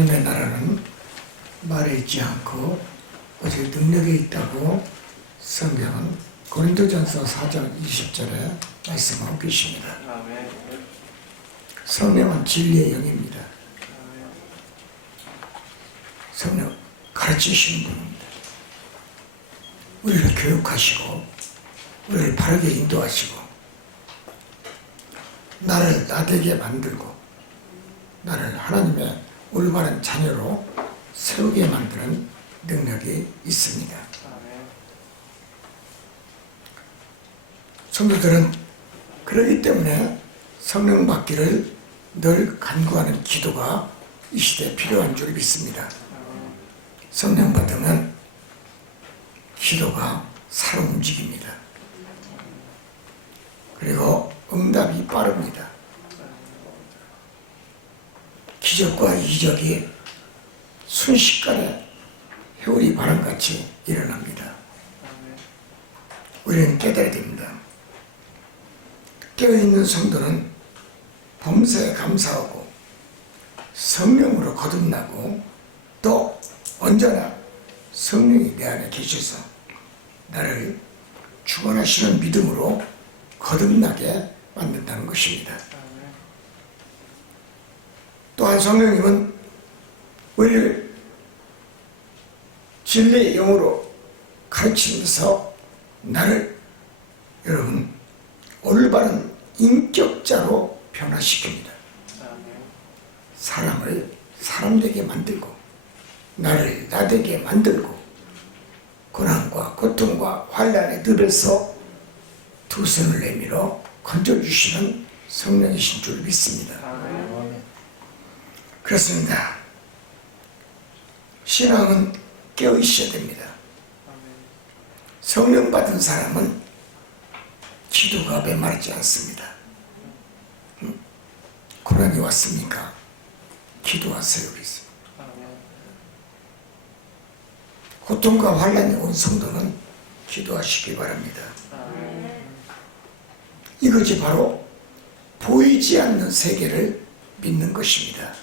하나님의 나라는 말에 있지 않고 오직 능력이 있다고 성경은 고린도전서 4장 20절에 말씀하고 계십니다. 성령은 진리의 영입니다. 성령 가르치시는 분입니다. 우리를 교육하시고 우리를 바르게 인도하시고 나를 나되게 만들고 나를 하나님의 올바른 자녀로 세우게 만드는 능력이 있습니다. 성도들은 그렇기 때문에 성령 받기를 늘 간구하는 기도가 이 시대에 필요한 줄 믿습니다. 성령 받으면 기도가 살아 움직입니다. 그리고 응답이 빠릅니다. 기적과 이적이 순식간에 회오리 바람같이 일어납니다. 우리는 깨달아야 됩니다. 깨어있는 성도는 범사에 감사하고 성령으로 거듭나고 또 언제나 성령이 내 안에 계셔서 나를 주관하시는 믿음으로 거듭나게 만든다는 것입니다. 또한 성령님은 우리를 진리의 영으로 가르치면서 나를 여러분 올바른 인격자로 변화시킵니다. 사람을 사람되게 만들고 나를 나되게 만들고 고난과 고통과 환난의 늪에서 두 손을 내밀어 건져주시는 성령이신 줄 믿습니다. 그렇습니다. 신앙은 깨어있어야 됩니다. 성령 받은 사람은 기도가 메마르지 않습니다. 고난이 왔습니까? 기도하세요. 그랬어요. 고통과 환난이 온 성도는 기도하시기 바랍니다. 이것이 바로 보이지 않는 세계를 믿는 것입니다.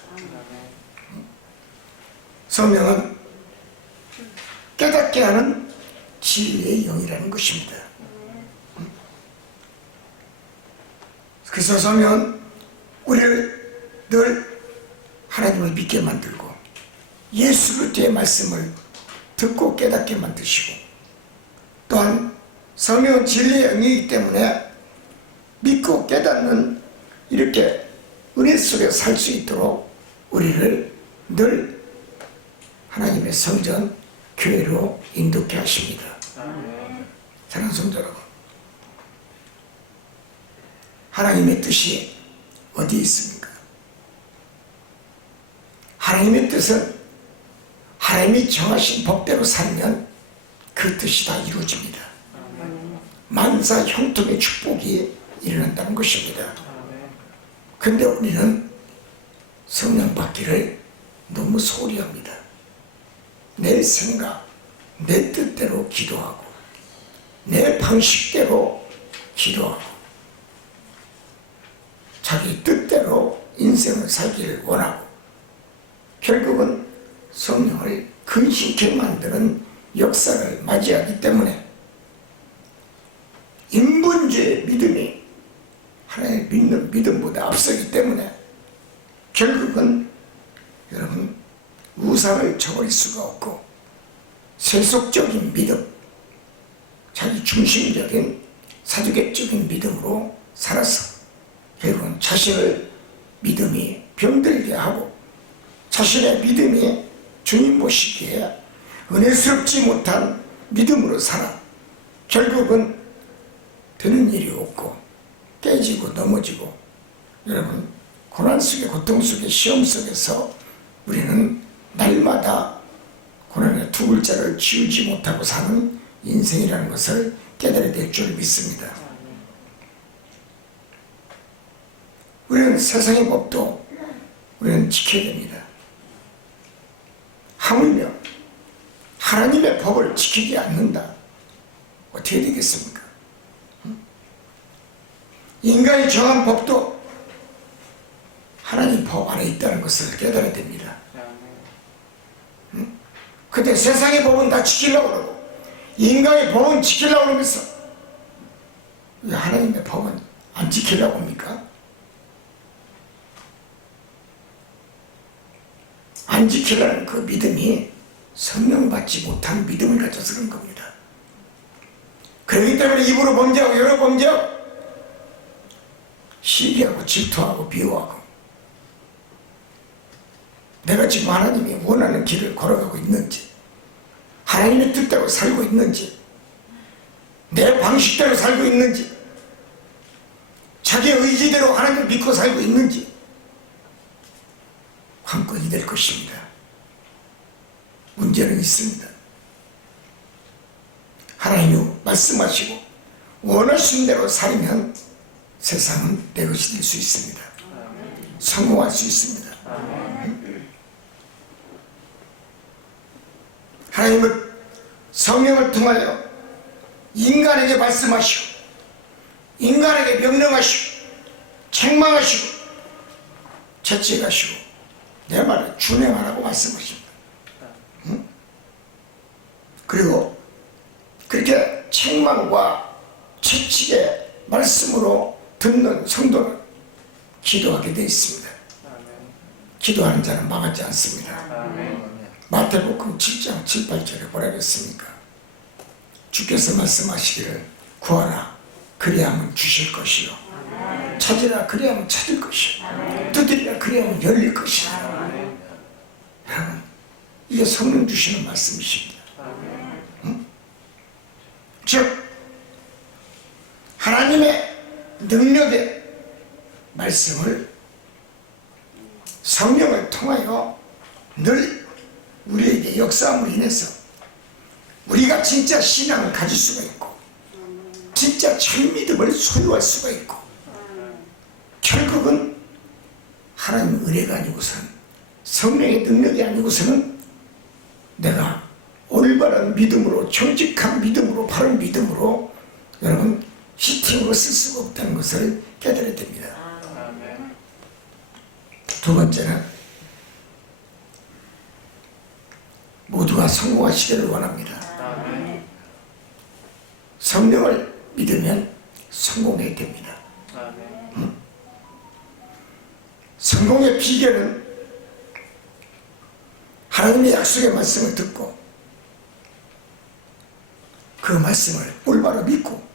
성령은 깨닫게 하는 진리의 영이라는 것입니다. 그래서 성령은 우리를 늘 하나님을 믿게 만들고 예수 그리스도의 말씀을 듣고 깨닫게 만드시고 또한 성령은 진리의 영이기 때문에 믿고 깨닫는 이렇게 은혜 속에 살 수 있도록 우리를 늘 하나님의 성전 교회로 인도케 하십니다. 사랑하는 성도 여러분, 하나님의 뜻이 어디 있습니까? 하나님의 뜻은 하나님이 정하신 법대로 살면 그 뜻이 다 이루어집니다. 만사 형통의 축복이 일어난다는 것입니다. 근데 우리는 성령 받기를 너무 소홀히 합니다. 내 생각, 내 뜻대로 기도하고 내 방식대로 기도하고 자기 뜻대로 인생을 살기를 원하고 결국은 성령을 근심케 만드는 역사를 맞이하기 때문에 인본주의 믿음이 하나님을 믿는 믿음보다 앞서기 때문에 결국은 여러분 우상을 저버릴 수가 없고 세속적인 믿음, 자기 중심적인 사두개적인 믿음으로 살아서 결국은 자신을 믿음이 병들게 하고 자신의 믿음이 주님 보시기에 은혜스럽지 못한 믿음으로 살아 결국은 되는 일이 없고 깨지고 넘어지고 여러분 고난 속에 고통 속에 시험 속에서 우리는 날마다 고난의 두 글자를 지우지 못하고 사는 인생이라는 것을 깨달아야 될 줄 믿습니다. 우리는 세상의 법도 우리는 지켜야 됩니다. 하물며 하나님의 법을 지키지 않는다. 어떻게 되겠습니까? 인간이 정한 법도 하나님 법 안에 있다는 것을 깨달아야 됩니다. 근데 세상의 법은 다 지키려고 그러고 인간의 법은 지키려고 그러면서 왜 하나님의 법은 안 지키려고 합니까? 안 지키려는 그 믿음이 성령 받지 못한 믿음을 가져서 그런 겁니다. 그렇기 때문에 입으로 범죄하고 여러 범죄하고 시기하고 질투하고 비호하고 내가 지금 하나님이 원하는 길을 걸어가고 있는지 하나님의 뜻대로 살고 있는지 내 방식대로 살고 있는지 자기 의지대로 하나님을 믿고 살고 있는지 관건이 될 것입니다. 문제는 있습니다. 하나님이 말씀하시고 원하신 대로 살면 세상은 내 것이 될 수 있습니다. 성공할 수 있습니다. 하나님은 성령을 통하여 인간에게 말씀하시고 인간에게 명령하시고 책망하시고 채찍하시고 내 말에 준행하라고 말씀하십니다. 그리고 그렇게 책망과 채찍의 말씀으로 듣는 성도는 기도하게 되어 있습니다. 기도하는 자는 망하지 않습니다. 마태복음 7장 7, 8절에 뭐라 그랬습니까? 주께서 말씀하시기를 구하라 그리하면 주실 것이요 찾으라 그리하면 찾을 것이요 두드리라 그리하면 열릴 것이다. 여러분 이게 성령 주시는 말씀이십니다. 즉 하나님의 능력의 말씀을 성령을 통하여 늘 우리에게 역사함으로 인해서 우리가 진짜 신앙을 가질 수가 있고 진짜 참 믿음을 소유할 수가 있고 결국은 하나님의 은혜가 아니고서는 성령의 능력이 아니고서는 내가 올바른 믿음으로 정직한 믿음으로 바른 믿음으로 여러분 히팅으로 쓸 수가 없다는 것을 깨달아야 됩니다. 두 번째는 모두가 성공하시기를 원합니다. 성령을 믿으면 성공해야 됩니다. 성공의 비결은 하나님의 약속의 말씀을 듣고 그 말씀을 올바로 믿고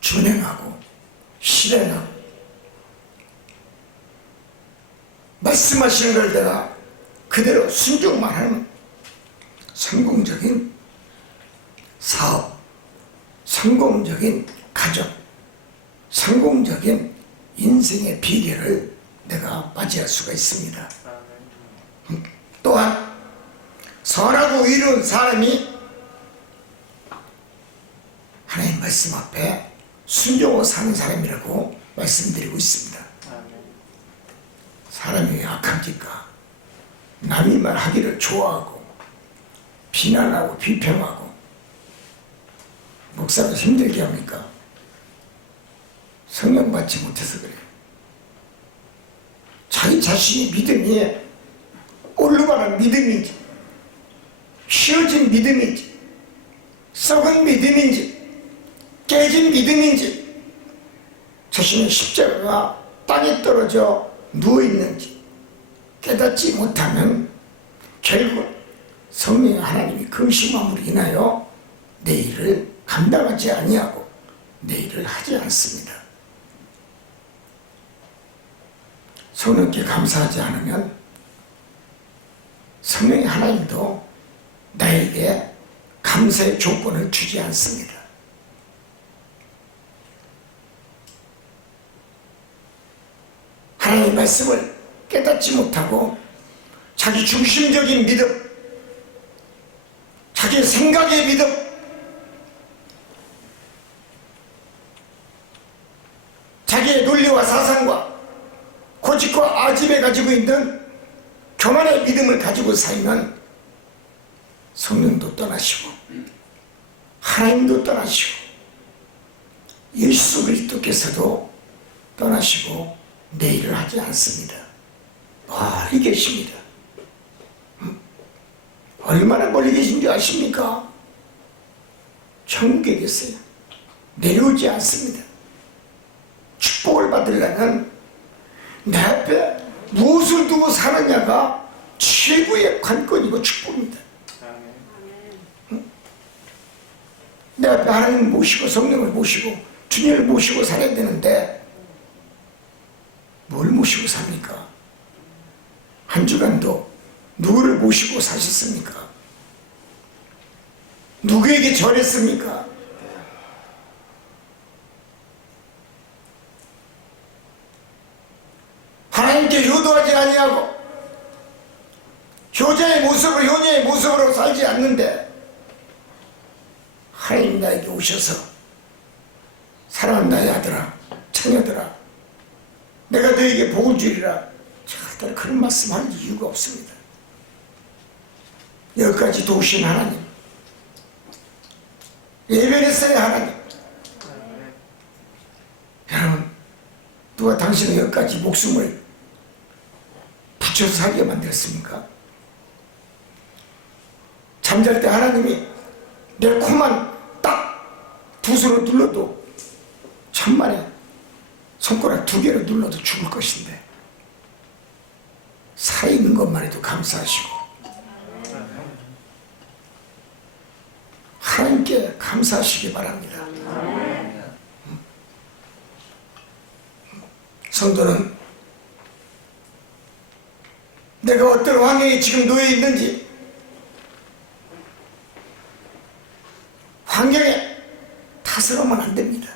준행하고 실행하고 말씀하시는 걸 내가 그대로 순종만 하는 성공적인 사업, 성공적인 가정, 성공적인 인생의 비결을 내가 맞이할 수가 있습니다. 또한 선하고 의로운 사람이 하나님 말씀 앞에 순종하고 사는 사람이라고 말씀드리고 있습니다. 사람이 왜 악합니까? 남이 말하기를 좋아하고 비난하고 비평하고 목사가 힘들게 합니까? 성령 받지 못해서 그래요. 자기 자신이 믿음이 올바른 믿음인지 휘어진 믿음인지 썩은 믿음인지 깨진 믿음인지 자신의 십자가가 땅에 떨어져 누워있는지 깨닫지 못하면 결국 성령의 하나님이 금심함으로 인하여 내 일을 감당하지 아니하고 내 일을 하지 않습니다. 성령께 감사하지 않으면 성령의 하나님도 나에게 감사의 조건을 주지 않습니다. 하나님의 말씀을 깨닫지 못하고 자기 중심적인 믿음, 자기 생각의 믿음, 자기의 논리와 사상과 고집과 아집에 가지고 있는 교만의 믿음을 가지고 살면 성령도 떠나시고 하나님도 떠나시고 예수 그리스도께서도 떠나시고 내 일을 하지 않습니다. 멀리 계십니다. 얼마나 멀리 계신지 아십니까? 천국에 계세요. 내려오지 않습니다. 축복을 받으려면 내 앞에 무엇을 두고 사느냐가 최고의 관건이고 축복입니다. 내 앞에 하나님을 모시고 성령을 모시고 주님을 모시고 살아야 되는데 뭘 모시고 삽니까? 한 주간도 누구를 모시고 사셨습니까? 누구에게 절했습니까? 하나님께 효도하지 아니하고 효자의 모습으로 효녀의 모습으로 살지 않는데 하나님 나에게 오셔서 사랑하는 나의 아들아 자녀들아 내가 너에게 복을 주리라 절대로 그런 말씀할 이유가 없습니다. 여기까지 도우신 하나님 예배했어요 하나님. 여러분 누가 당신의 여기까지 목숨을 붙여서 살게 만들었습니까? 잠잘 때 하나님이 내 코만 딱 두 손으로 눌러도 천만에 손가락 두 개로 눌러도 죽을 것인데 살아있는 것만 해도 감사하시고 하나님께 감사하시기 바랍니다. 성도는 내가 어떤 환경에 지금 놓여 있는지 환경에 탓을 하면 안 됩니다.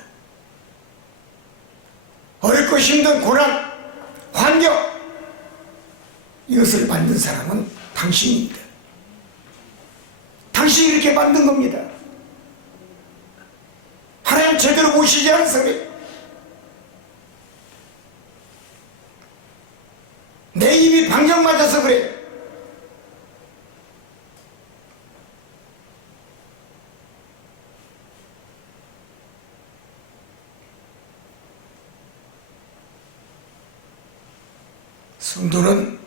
어렵고 힘든 고난, 환경 이것을 만든 사람은 당신입니다. 당신이 이렇게 만든 겁니다. 하나님 제대로 모시지 않아서 그래. 내 입이 방정 맞아서 그래. 성도는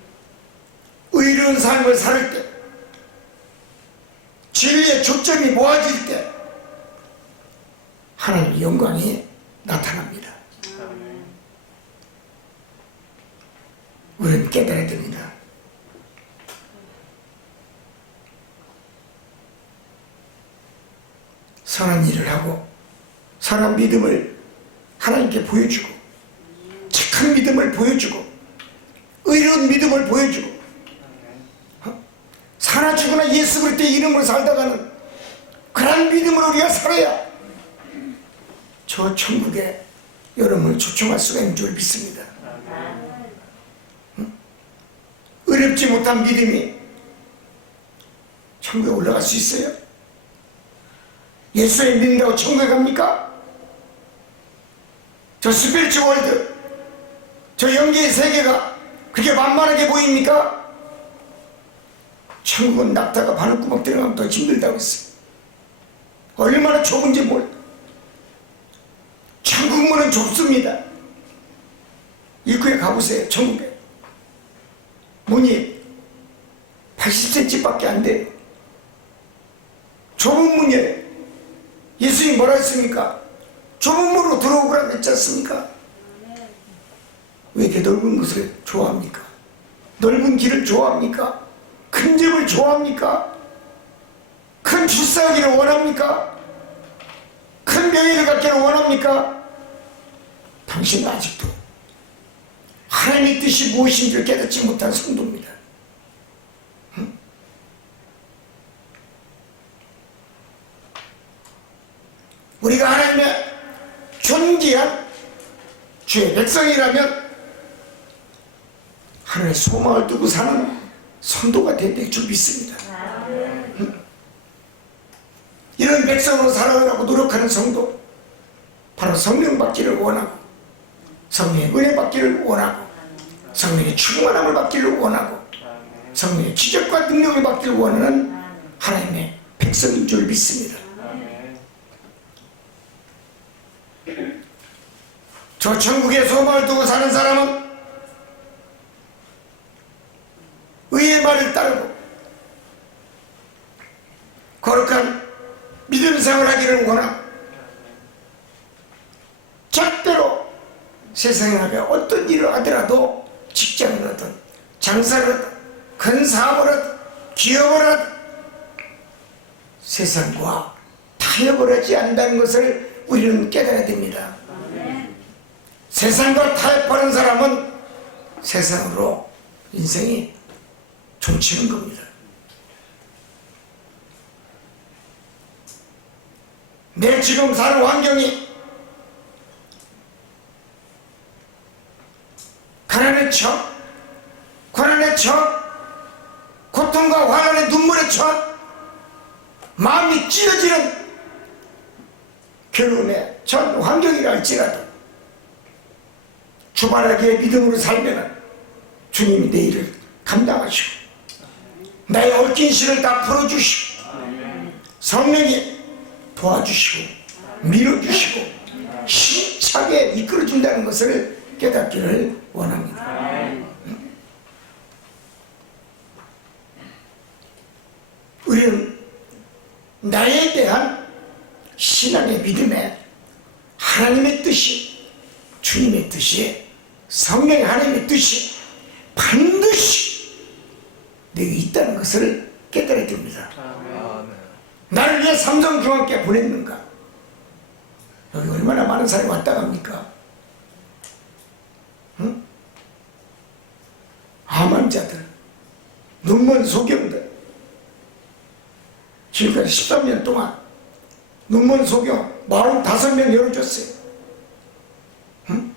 의로운 삶을 살 때, 진리의 초점이 모아질 때 하나님의 영광이 나타납니다. 우리는 깨달아야 됩니다. 선한 일을 하고 선한 믿음을 하나님께 보여주고 착한 믿음을 보여주고 의로운 믿음을 보여주고 사나 죽으나 예수 그리스도의 이름으로 살다가는 그런 믿음으로 우리가 살아야 저 천국에 여러분을 초청할 수가 있는 줄 믿습니다. 어렵지 못한 믿음이 천국에 올라갈 수 있어요? 예수를 믿는다고 천국에 갑니까? 저 스피리추 월드, 저 영계의 세계가 그렇게 만만하게 보입니까? 천국은 낙타가 바늘구멍 들어가면 더 힘들다고 했어요. 얼마나 좁은지 몰라. 천국 문은 좁습니다. 입구에 가보세요. 천국에 문이 80cm 밖에 안 돼요. 좁은 문이에요. 예수님이 뭐라 했습니까? 좁은 문으로 들어오라고 했지 않습니까? 왜 이렇게 넓은 것을 좋아합니까? 넓은 길을 좋아합니까? 큰 집을 좋아합니까? 큰 출세하기를 원합니까? 큰 명예를 갖기를 원합니까? 당신은 아직도 하나님의 뜻이 무엇인지를 깨닫지 못한 성도입니다. 응? 우리가 하나님의 존귀한 주의 백성이라면 하나님의 소망을 두고 사는 성도가 될 줄 믿습니다. 응? 이런 백성으로 살아가려고 노력하는 성도, 바로 성령 받기를 원하고 성령의 은혜 받기를 원하고 성령의 충만함을 받기를 원하고 성령의 지적과 능력을 받기를 원하는 하나님의 백성인 줄 믿습니다. 저 천국의 소망을 두고 사는 사람은 성령의 말을 따르고 거룩한 믿음 생활하기를 원하고, 절대로 세상에 나가 어떤 일을 하더라도, 직장을 하든 장사를 하든 큰 사업을 하든 기업을 하든 세상과 타협을 하지 않는다는 것을 우리는 깨달아야 됩니다. 세상과 타협하는 사람은 세상으로 인생이 종치는 겁니다. 내 지금 사는 환경이 가난에 처, 고난에 처, 고통과 환난의 눈물에 처, 마음이 찢어지는 괴로움의 전 환경이라 할지라도 주말하게 믿음으로 살면 주님이 내 일을 감당하시고 나의 얽힌 실을 다 풀어주시고 성령이 도와주시고 밀어주시고 힘차게 이끌어준다는 것을 깨닫기를 원합니다. 우리는 나에 대한 신앙의 믿음에 하나님의 뜻이, 주님의 뜻이, 성령의 하나님의 뜻이 반드시 내게 있다는 것을 깨달아야 됩니다. 나를 위해 삼성중학교에 보냈는가? 여기 얼마나 많은 사람이 왔다 갑니까? 응? 암환자들, 눈먼 소경들, 지금까지 13년 동안 눈먼 소경 45명 열어줬어요. 응?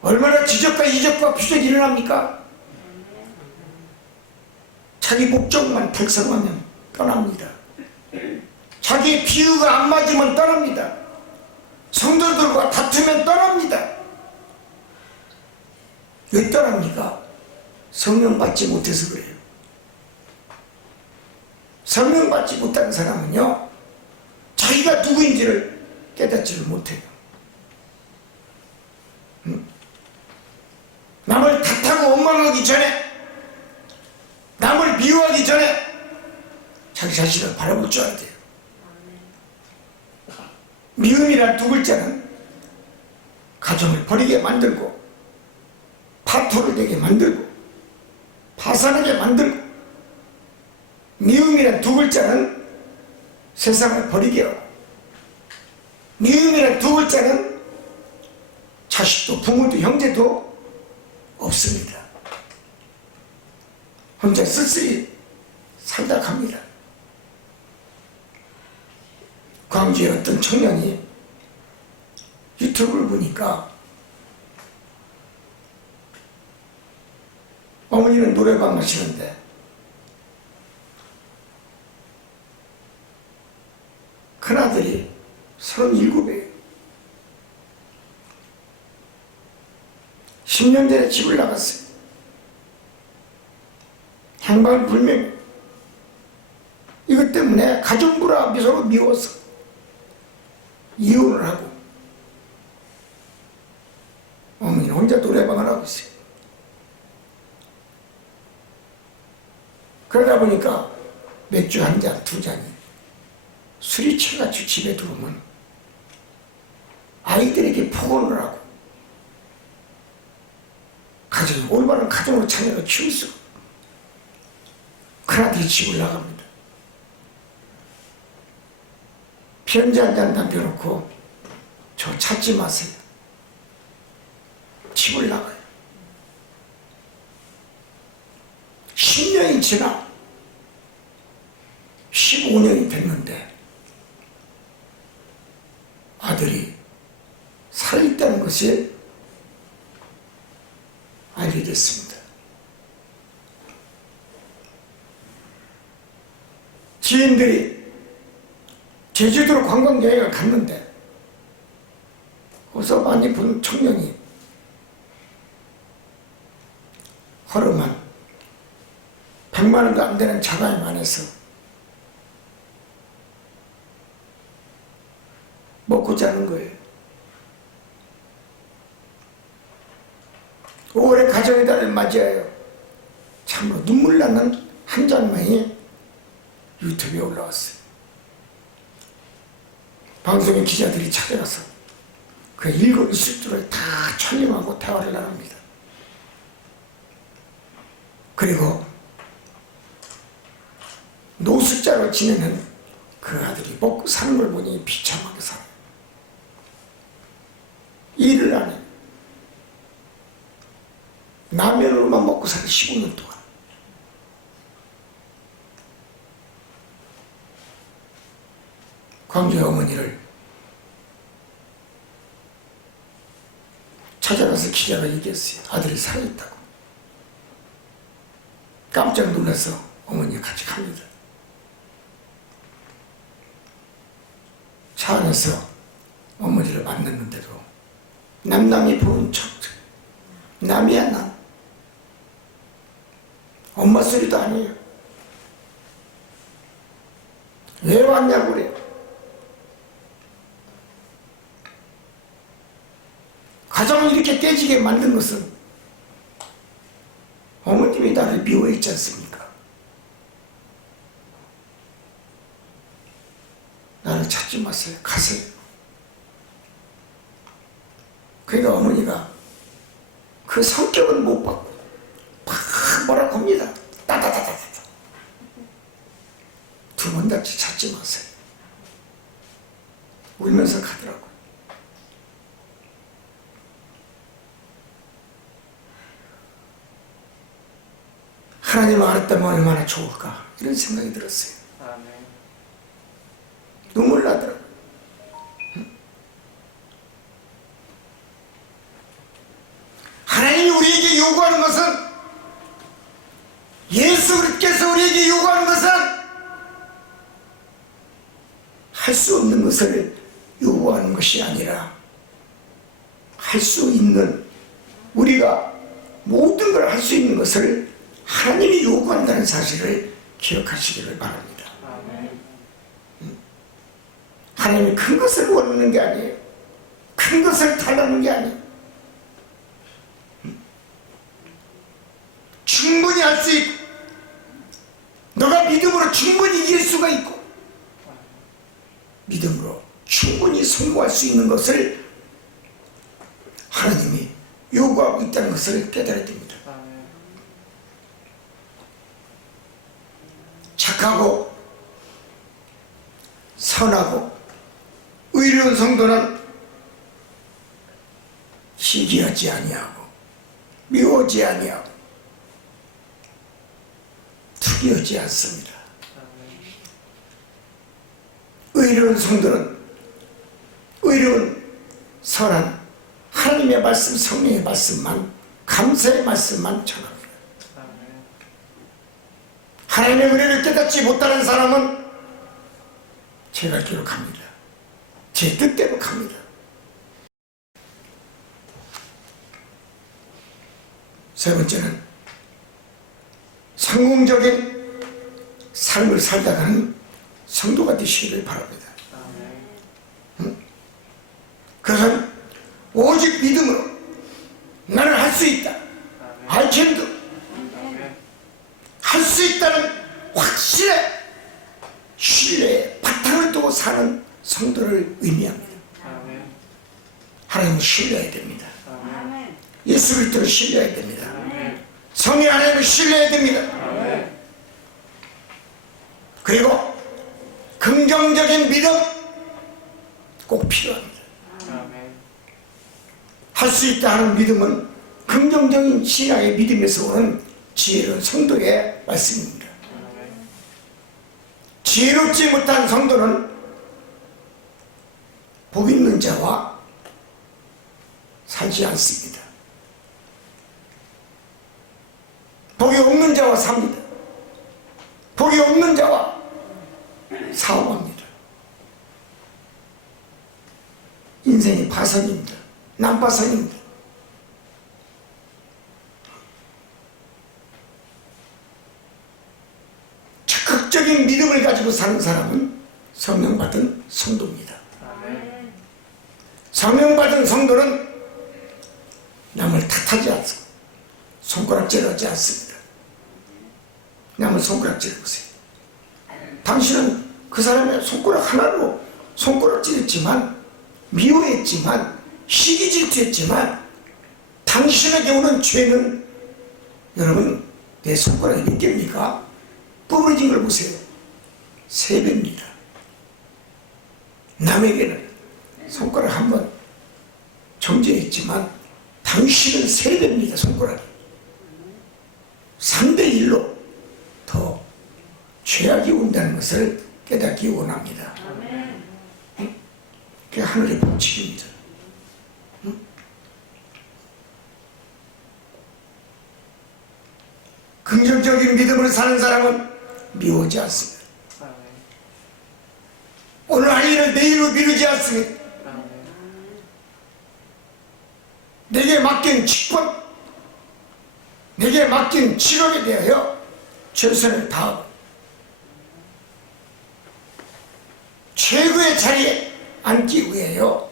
얼마나 지적과 이적과 표적이 일어납니까? 자기 목적만 달성하면 떠납니다. 자기 비유가 안 맞으면 떠납니다. 성도들과 다투면 떠납니다. 왜 떠납니까? 성령 받지 못해서 그래요. 성령 받지 못한 사람은요, 자기가 누구인지를 깨닫지를 못해요. 남을 탓하고 원망하기 전에, 남을 미워하기 전에 자기 자신을 바라볼 줄 알아야 돼요. 미움이란 두 글자는 가정을 버리게 만들고 파토를 되게 만들고 파산하게 만들고, 미움이란 두 글자는 세상을 버리게 하고, 미움이란 두 글자는 자식도 부모도 형제도 없습니다. 혼자 쓸쓸히 살다 갑니다. 광주의 어떤 청년이 유튜브를 보니까 어머니는 노래방 하시는데 큰아들이 37이에요. 10년 전에 집을 나갔어요. 행방불명. 이것 때문에 가정부라 서로 미워서 이혼을 하고 어머니는 혼자 노래방을 하고 있어요. 그러다 보니까 맥주 한 잔, 두 잔이 술이 취해가지고 집에 들어오면 아이들에게 폭언을 하고 가정이 올바른 가정으로 차려서 키울 수가 없고, 큰아들이 집을 나갑니다. 편지 한 잔 남겨놓고 저 찾지 마세요. 집을 나가요. 10년이 지나 15년이 됐는데 아들이 살아있다는 것이 알게 됐습니다. 지인들이 제주도로 관광여행을 갔는데 거기서 많이 본 청년이 허름한 100만 원도 안 되는 자가에 안에서 먹고 자는 거예요. 5월에 가정의 달을 맞이하여 참으로 눈물 나는 한 장면이 유튜브에 올라왔어요. 방송의 기자들이 찾아가서 그 일곱 이슬들을 다 촬영하고 대화를 나눕니다. 그리고 노숙자로 지내는 그 아들이 먹고 사는 걸 보니 비참하게 살아요. 일을 안 해요. 라면으로만 먹고 살아 15년 동안. 광주의 어머니를 찾아가서 기자가 얘기했어요. 아들이 살아있다고. 깜짝 놀라서 어머니가 같이 갑니다. 차 안에서 어머니를 만났는데도 남남이 보는 척. 남이야 남. 엄마 소리도 아니에요. 왜 왔냐고 그래요. 가정을 이렇게 깨지게 만든 것은 어머님이 나를 미워했지 않습니까? 나를 찾지 마세요. 가세요. 그러니까 어머니가 그 성격은 못 받고 막 뭐라고 합니다. 따다다다다. 두 번 다시 찾지 마세요. 울면서 가더라고요. 하나님을 알았다면 얼마나 좋을까 이런 생각이 들었어요. 눈물 나더라고요. 하나님이 우리에게 요구하는 것은, 예수 그리스도께서 우리에게 요구하는 것은 할 수 없는 것을 요구하는 것이 아니라 할 수 있는, 우리가 모든 걸 할 수 있는 것을 하나님이 요구한다는 사실을 기억하시기를 바랍니다. 하나님이 큰 것을 원하는 게 아니에요. 큰 것을 달라는 게 아니에요. 충분히 할 수 있고, 너가 믿음으로 충분히 이길 수가 있고, 믿음으로 충분히 성공할 수 있는 것을 하나님이 요구하고 있다는 것을 깨달아야 됩니다. 착하고 선하고 의로운 성도는 시기하지 아니하고 미워하지 아니하고 투기하지 않습니다. 의로운 성도는 의로운 선한 하나님의 말씀, 성령의 말씀만, 감사의 말씀만 전합니다. 하나님의 은혜를 깨닫지 못하는 사람은 제가 기록합니다. 제 뜻대로 갑니다. 세 번째는 성공적인 삶을 살다가는 성도가 되시기를 바랍니다. 그것은 오직 믿음으로 나는 할 수 있다. I can do. 할 수 있다는 확실해, 신뢰에 바탕을 두고 사는 성도를 의미합니다. 하나님을 신뢰해야 됩니다. 예수 그리스도를 신뢰해야 됩니다. 성령 하나님을 신뢰해야 됩니다. 그리고 긍정적인 믿음 꼭 필요합니다. 할 수 있다 하는 믿음은 긍정적인 신앙의 믿음에서 오는 지혜로운 성도의 말씀입니다. 지혜롭지 못한 성도는 복 있는 자와 살지 않습니다. 복이 없는 자와 삽니다. 복이 없는 자와 사업합니다. 인생이 파선입니다. 난파선입니다. 적극적인 믿음을 가지고 사는 사람은 성령받은 성도입니다. 성령받은 성도는 남을 탓하지 않습니다. 손가락질하지 않습니다. 한번 손가락질해 보세요. 당신은 그 사람의 손가락 하나로 손가락질했지만, 미워했지만, 시기 질투했지만, 당신에게 오는 죄는 여러분 내 손가락이 몇 개입니까? 부러진 걸 보세요. 3배입니다. 남에게는 손가락 한 번 정죄했지만 당신은 3배입니다. 손가락이 3대1로 더 죄악이 온다는 것을 깨닫기 원합니다. 그게 하늘의 법칙입니다. 긍정적인 믿음으로 사는 사람은 미워하지 않습니다. 오늘 할 일을 내일로 미루지 않습니다. 내게 맡긴 직분, 내게 맡긴 직업에 대하여 최선을 다하고 최고의 자리에 앉기 위하여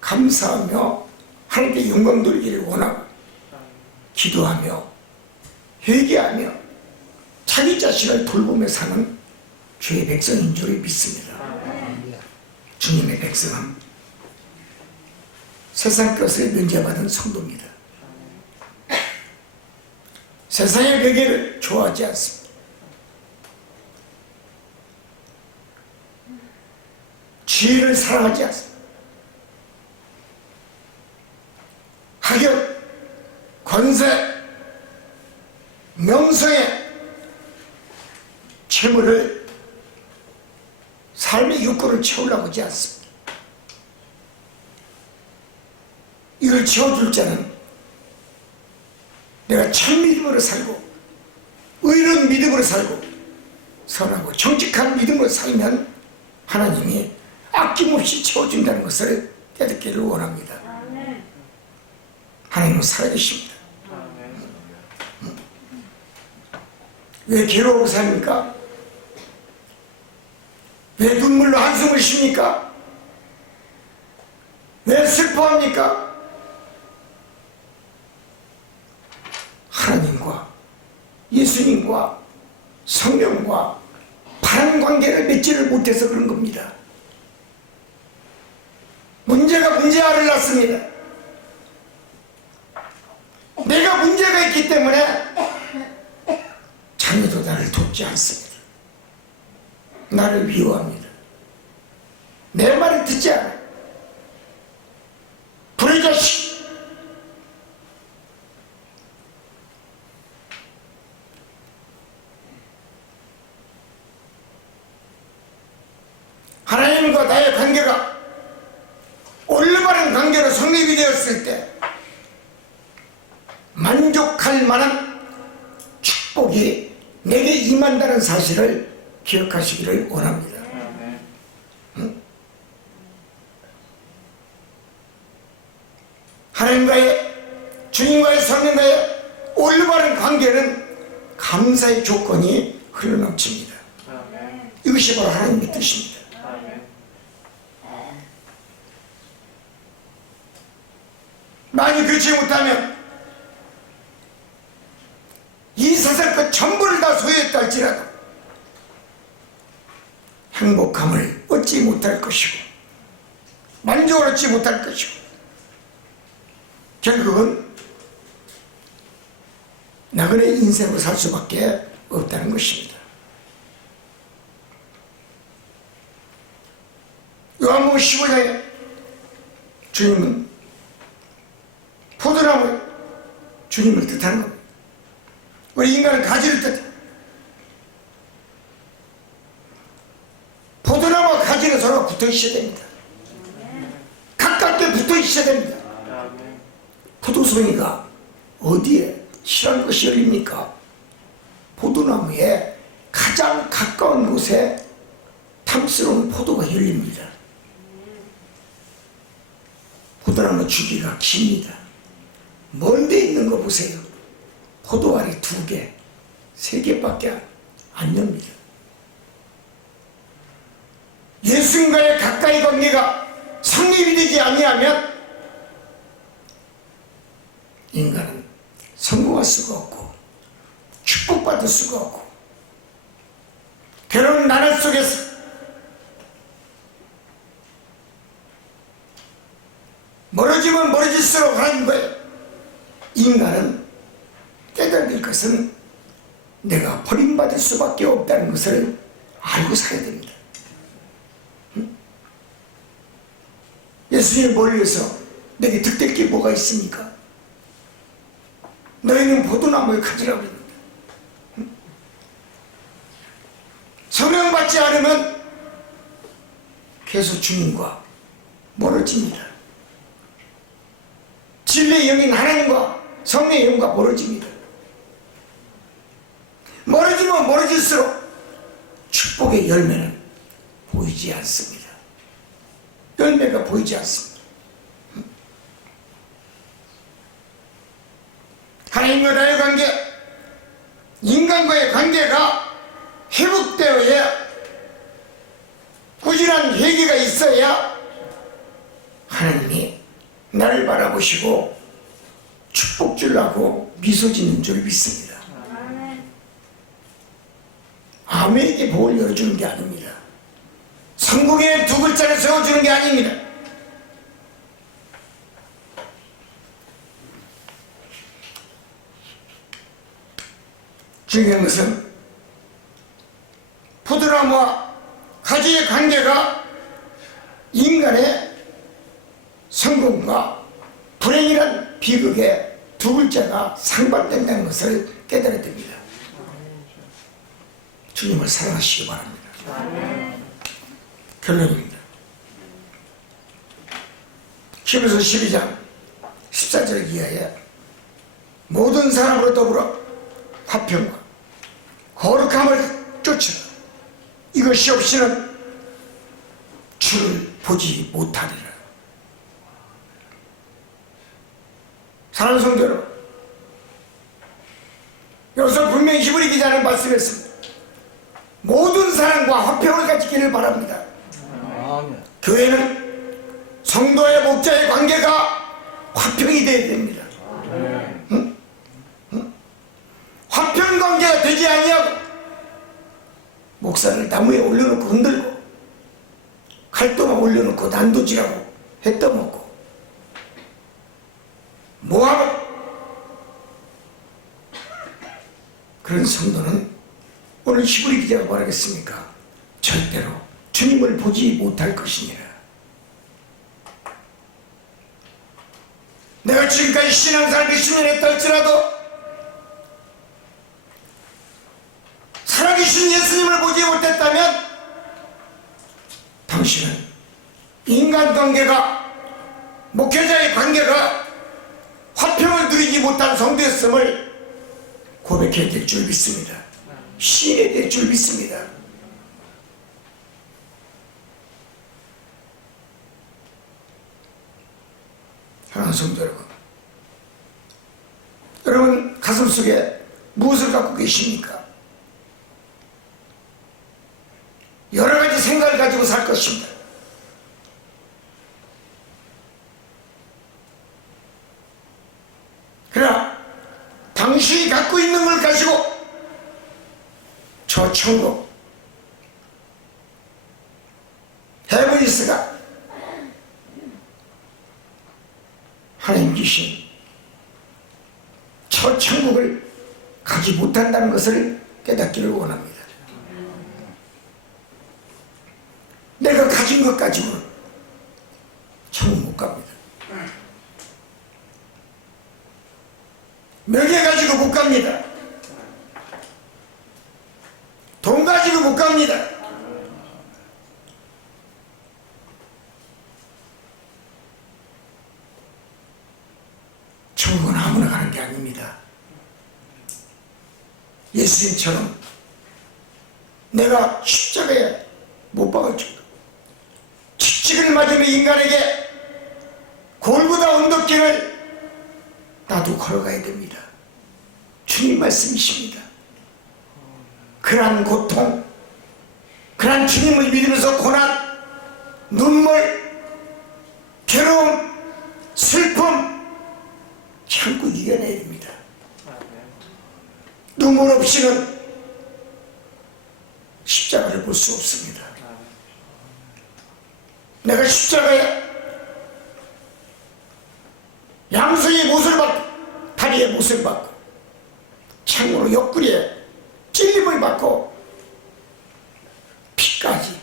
감사하며 하나님께 영광 돌리기를 원하고 기도하며 회개하며 자기 자신을 돌보며 사는 주의 백성인 줄을 믿습니다. 주님의 백성은 세상 것을 면제받은 성도입니다. 세상의 베개를 좋아하지 않습니다. 지혜를 사랑하지 않습니다. 학연, 권세, 명성의 채무를 삶의 욕구를 채우려고 하지 않습니다. 이걸 채워줄 자는 내가 참 믿음으로 살고 의로운 믿음으로 살고 선하고 정직한 믿음으로 살면 하나님이 아낌없이 채워준다는 것을 깨닫기를 원합니다. 하나님은 살아계십니다. 왜 괴로워 삽니까? 왜 눈물로 한숨을 쉽니까? 왜 슬퍼합니까? 하나님과 예수님과 성령과 바른 관계를 맺지를 못해서 그런 겁니다. 문제가 문제아를 낳습니다. 내가 문제가 있기 때문에 자녀도 나를 돕지 않습니다. 나를 미워합니다. 내 말을 듣지 않아요. 불의 자식! 하나님과 나의 관계가 올바른 관계로 성립이 되었을 때 만족할 만한 축복이 내게 임한다는 사실을 기억하시기를 원합니다. 하나님과의, 주님과의, 성령과의 올바른 관계는 감사의 조건이 흘러넘칩니다. 이것이 바로 하나님의 뜻입니다. 만약 그렇지 못하면 이 세상 것 전부를 다 소유했다 할지라도 행복함을 얻지 못할 것이고 만족을 얻지 못할 것이고 결국은 나그네 인생으로 살 수밖에 없다는 것입니다. 요한복음 15장에 주님은 포도나무 주님을 뜻하는 겁니다. 우리 인간은 가지를 뜻해. 포도나무와 가지는 서로 붙어 있어야 됩니다. 가깝게 붙어 있어야 됩니다. 포도송이가 어디에 실한 것이 열립니까? 포도나무에 가장 가까운 곳에 탐스러운 포도가 열립니다. 포도나무 주기가 깁니다. 먼 데 있는 거 보세요. 포도알이 2개, 3개밖에 안 엽니다. 예수님과의 가까이 관계가 성립이 되지 아니하면 인간은 성공할 수가 없고 축복받을 수가 없고 괴로운 나날 속에서 멀어지면 멀어질수록 하는 거예요. 인간은 깨달을 것은 내가 버림받을 수밖에 없다는 것을 알고 살아야 됩니다. 예수님을 멀리서 내게 득될 게 뭐가 있습니까? 너희는 포도나무에 가지라고 합니다. 성령 받지 않으면 계속 주님과 멀어집니다. 진리의 영인 하나님과 성령의 영과 멀어집니다. 멀어지면 멀어질수록 축복의 열매는 보이지 않습니다. 열매가 보이지 않습니다. 하나님과 나의 관계, 인간과의 관계가 회복되어야 꾸준한 회개가 있어야 하나님이 나를 바라보시고 축복 주려고 미소 짓는 줄 믿습니다. 아멘에게 복을 열어주는 게 아닙니다. 성공의 두 글자를 세워주는 게 아닙니다. 중요한 것은 포도나무와 가지의 관계가 인간의 성공과 불행이란 비극의 두 글자가 상반된다는 것을 깨달아야 됩니다. 주님을 사랑하시기 바랍니다. 결론입니다. 히브리서 12장 14절 이하에 모든 사람으로 더불어 화평과 거룩함을 쫓으라. 이것이 없이는 주를 보지 못하리라. 사랑하는 성도 여러분, 여기서 분명히 히브리 기자는 말씀했습니다. 모든 사람과 화평을 가지기를 바랍니다. 아멘. 교회는 성도의 목자의 관계가 화평이 되어야 됩니다. 응? 응? 화평 관계가 되지 아니하고 목사를 나무에 올려놓고 흔들고 칼도만 올려놓고 난도질하고 해 떠먹고 뭐하고 그런 성도는 오늘 히브리 기자가 뭐라겠습니까? 절대로 주님을 보지 못할 것이니라. 내가 지금까지 신앙생활 몇십 년 했다 할지라도 살아계신 예수님을 보지 못했다면 당신은 인간관계가, 목회자의 관계가 화평을 누리지 못한 성도였음을 고백해야 될 줄 믿습니다. 시인해야 될 줄 믿습니다. 사랑하는 성도 여러분, 여러분 가슴 속에 무엇을 갖고 계십니까? 여러 가지 생각을 가지고 살 것입니다. 그러나 당신이 갖고 있는 걸 가지고 저 천국 헤브리스가 하나님 주신 저 천국을 가지 못한다는 것을 깨닫기를 원합니다. 내가 가진 것 가지고는 천국 못 갑니다. 명예 가지고 못 갑니다. 돈 가지고 못 갑니다. 천국은 아무나 가는 게 아닙니다. 예수님처럼 내가 십자가에 못 박아주고 채찍을 맞으며 인간에게 골고다 언덕길을 나도 걸어가야 됩니다. 주님 말씀이십니다. 그러한 고통, 그러한 주님을 믿으면서 고난, 눈물, 괴로움, 슬픔 참고 이겨내야 됩니다. 눈물 없이는 십자가 볼 수 없습니다. 내가 십자가에 양손에 못을 받고 다리에 못을 받고 창으로 옆구리에 찔림을 받고 피까지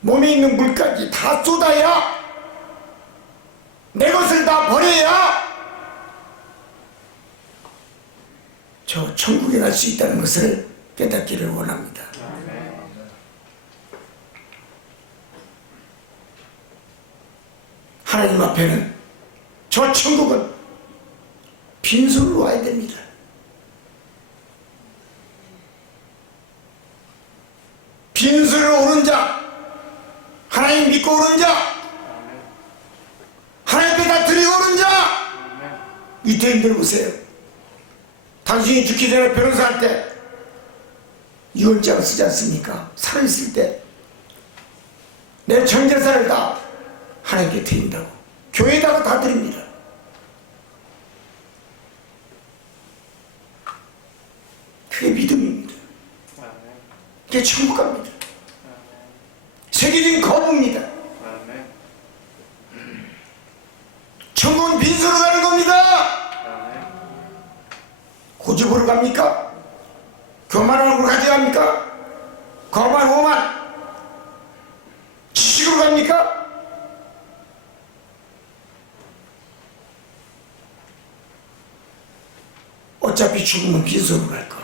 몸에 있는 물까지 다 쏟아야 내 것을 다 버려야 저 천국에 갈 수 있다는 것을 깨닫기를 원합니다. 하나님 앞에는 저 천국은 빈손으로 와야 됩니다. 빈손으로 오는 자, 하나님 믿고 오는 자, 하나님 앞에 다 드리고 오는 자, 유태인들 보세요. 당신이 죽기 전에 변호사 할 때 유언장을 쓰지 않습니까? 살아있을 때 내 전재산을 다 하나님께 드린다고, 교회에다가 다 드립니다. 그게 믿음입니다. 그게 천국 갑니다. 세계적인 거부입니다. 천국은 빈손으로 가는 겁니다. 고집으로 갑니까? 교만으로 가져갑니까? 거만 오만 지식으로 갑니까? 어차피 죽으면 빈손으로 갈 거.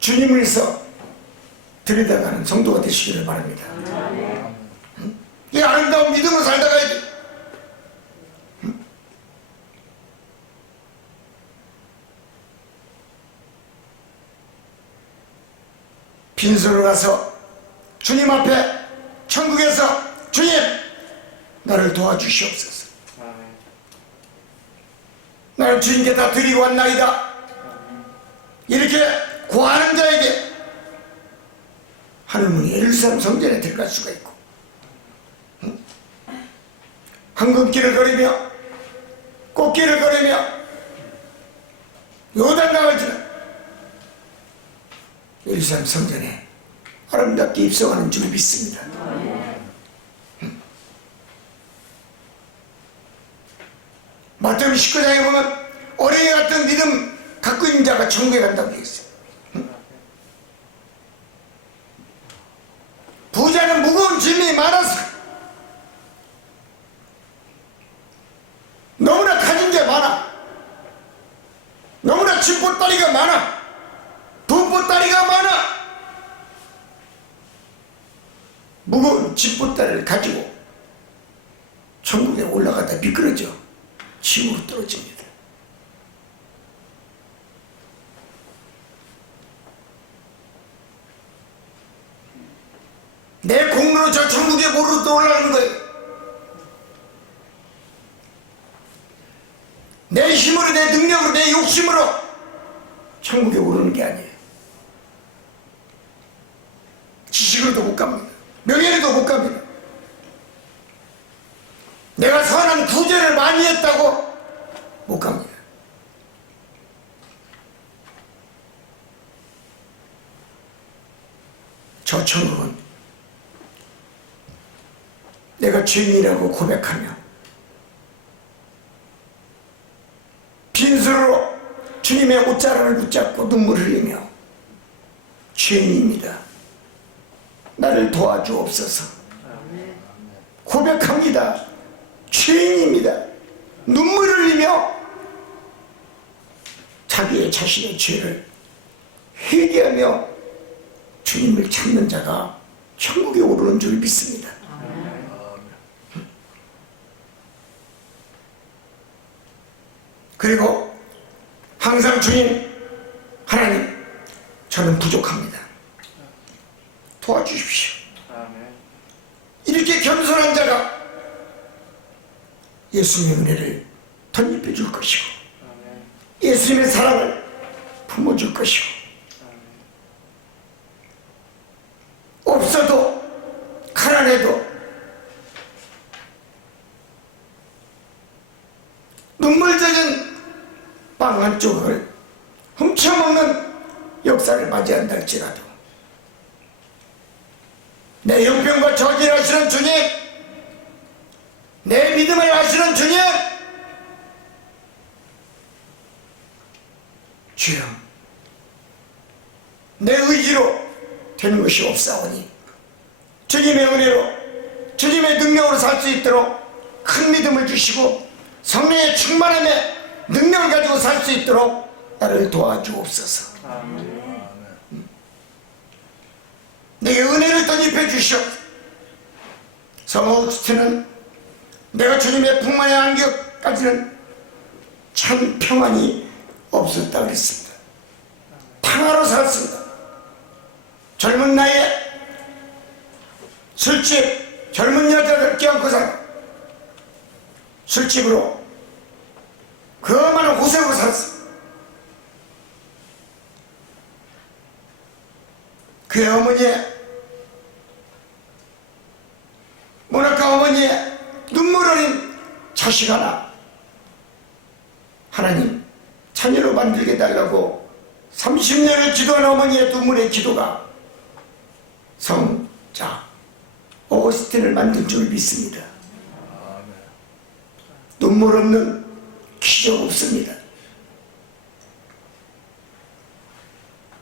주님을 위해서 들여다가는 성도가 되시기를 바랍니다. 이 아름다운 믿음으로 살다 가야 돼. 빈손으로 가서 주님 앞에 천국에서 주님 나를 도와주시옵소서. 나를 주님께 다 드리고 왔나이다. 이렇게 구하는 자에게 하늘문이 예루살렘 성전에 들어갈 수가 있고, 황금길을 걸으며 꽃길을 걸으며 요단강을 지나 예루살렘 성전에 아름답게 입성하는 줄 믿습니다. 마태복음 19장에 보면 어린이 같은 믿음 갖고 있는 자가 천국에 간다고 되어 있어요. 부자는 무거운 짐이 많아서 너무나 가진 게 많아. 너무나 짐보따리가 많아. 돈보따리가 많아. 무거운 짐보따리를 가지고 천국에 올라가다 미끄러져 지옥으로 떨어집니다. 내 공로로 저 천국에 모르고 올라가는 거예요. 내 힘으로, 내 능력으로, 내 욕심으로 천국에 오르는 게 아니에요. 지식으로도 못 갑니다. 명예로도 못 갑니다. 내가 선한 구제를 많이 했다고 못 갑니다. 저 천국은 내가 죄인이라고 고백하며 빈손으로 주님의 옷자락을 붙잡고 눈물을 흘리며 죄인입니다. 나를 도와주옵소서. 고백합니다. 죄인입니다. 눈물을 흘리며 자신의 죄를 회개하며 주님을 찾는 자가 천국에 오르는 줄 믿습니다. 그리고 항상 주님, 하나님, 저는 부족합니다. 도와주십시오. 이렇게 겸손한 자가 예수님의 은혜를 덧입혀 줄 것이고, 예수님의 사랑을 품어줄 것이고, 없어도 가난해도 눈물 젖은 빵 한 조각을 훔쳐먹는 역사를 맞이한다 할지라도 내 형편과 저지를 하시는 주님, 내 믿음을 아시는 주님, 주여 내 의지로 되는 것이 없사오니 주님의 은혜로 주님의 능력으로 살 수 있도록 큰 믿음을 주시고 성령의 충만함에 능력을 가지고 살 수 있도록 나를 도와주옵소서. 내게 은혜를 덧입혀 주시옵소서. 성호 오구스틴은 내가 주님의 풍만의 안격까지는 참 평안이 없었다 그랬습니다. 평화로 살았습니다. 젊은 나이에 술집, 젊은 여자들 껴안고 살 술집으로 그만한 고생으로 살았습니다. 그의 어머니의 모나카 어머니의 눈물 어린 자식 하나 하나님 자녀로 만들게 달라고 30년을 기도한 어머니의 눈물의 기도가 성자 오거스틴을 만든 줄 믿습니다. 눈물 없는 기적 없습니다.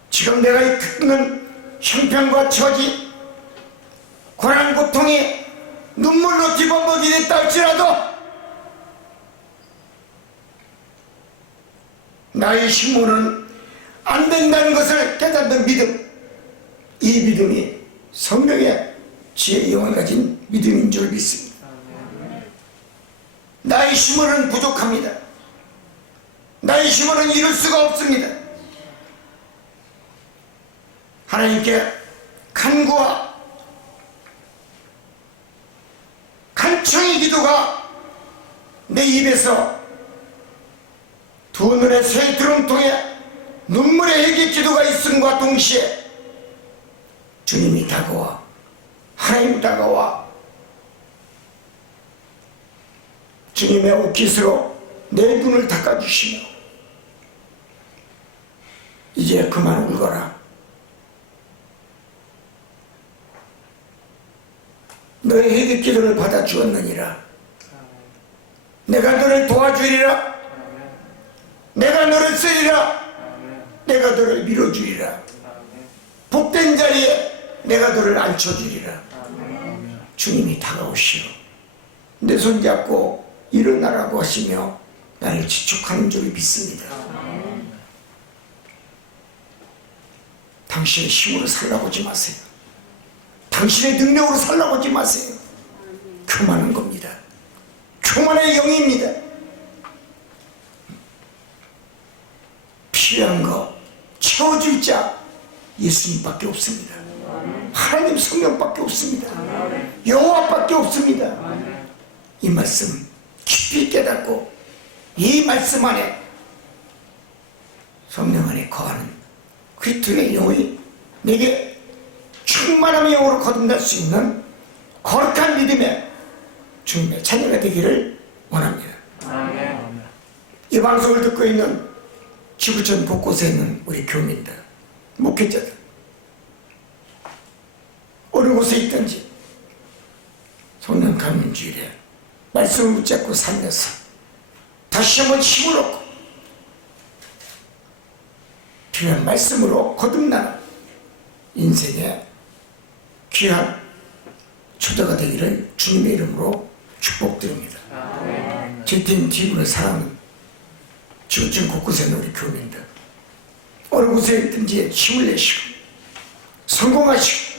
지금 내가 겪는 형편과 처지, 고난 고통이 눈물로 뒤범벅이 됐다 할지라도 나의 힘으로는 안 된다는 것을 깨닫는 믿음, 이 믿음이 성령의 지혜의 영을 가진 믿음인 줄 믿습니다. 나의 힘으로는 부족합니다. 나의 힘으로는 이룰 수가 없습니다. 하나님께 간구와 간청의 기도가 내 입에서 두 눈의 새 드럼통에 눈물의 회개 기도가 있음과 동시에 주님이 다가와 하나님 다가와 주님의 옷깃으로 내 눈을 닦아주시며 이제 그만 울거라. 너의 회개 기도를 받아 주었느니라. 내가 너를 도와주리라. 내가 너를 쓰리라. 내가 너를 밀어주리라. 복된 자리에 내가 너를 앉혀주리라. 주님이 다가오시오. 내 손잡고 일어나라고 하시며 나를 지촉하는 줄 믿습니다. 당신의 힘으로 살라고지 마세요. 당신의 능력으로 살라고지 마세요. 교만한 겁니다. 교만의 영입니다. 필요한 거 채워줄 자 예수님밖에 없습니다. 하나님 성령밖에 없습니다. 여호와밖에 없습니다. 이 말씀 깊이 깨닫고 이 말씀 안에 성령 안에 거하는 그리스도의 영이 내게 충만함의 영으로 거듭날 수 있는 거룩한 믿음의 주님의 자녀가 되기를 원합니다. 이 방송을 듣고 있는 지구촌 곳곳에 있는 우리 교민들, 목회자들, 어느 곳에 있든지 성령 감림주일에 말씀을 붙잡고 살면서 다시 한번 힘을 얻고 필요한 말씀으로 거듭나는 인생의 귀한 초대가 되기를 주님의 이름으로 축복드립니다. GTN TV를 사랑하는 지구촌 곳곳에 있는 우리 교민들, 어느 곳에 있든지 힘을 내시고 성공하시고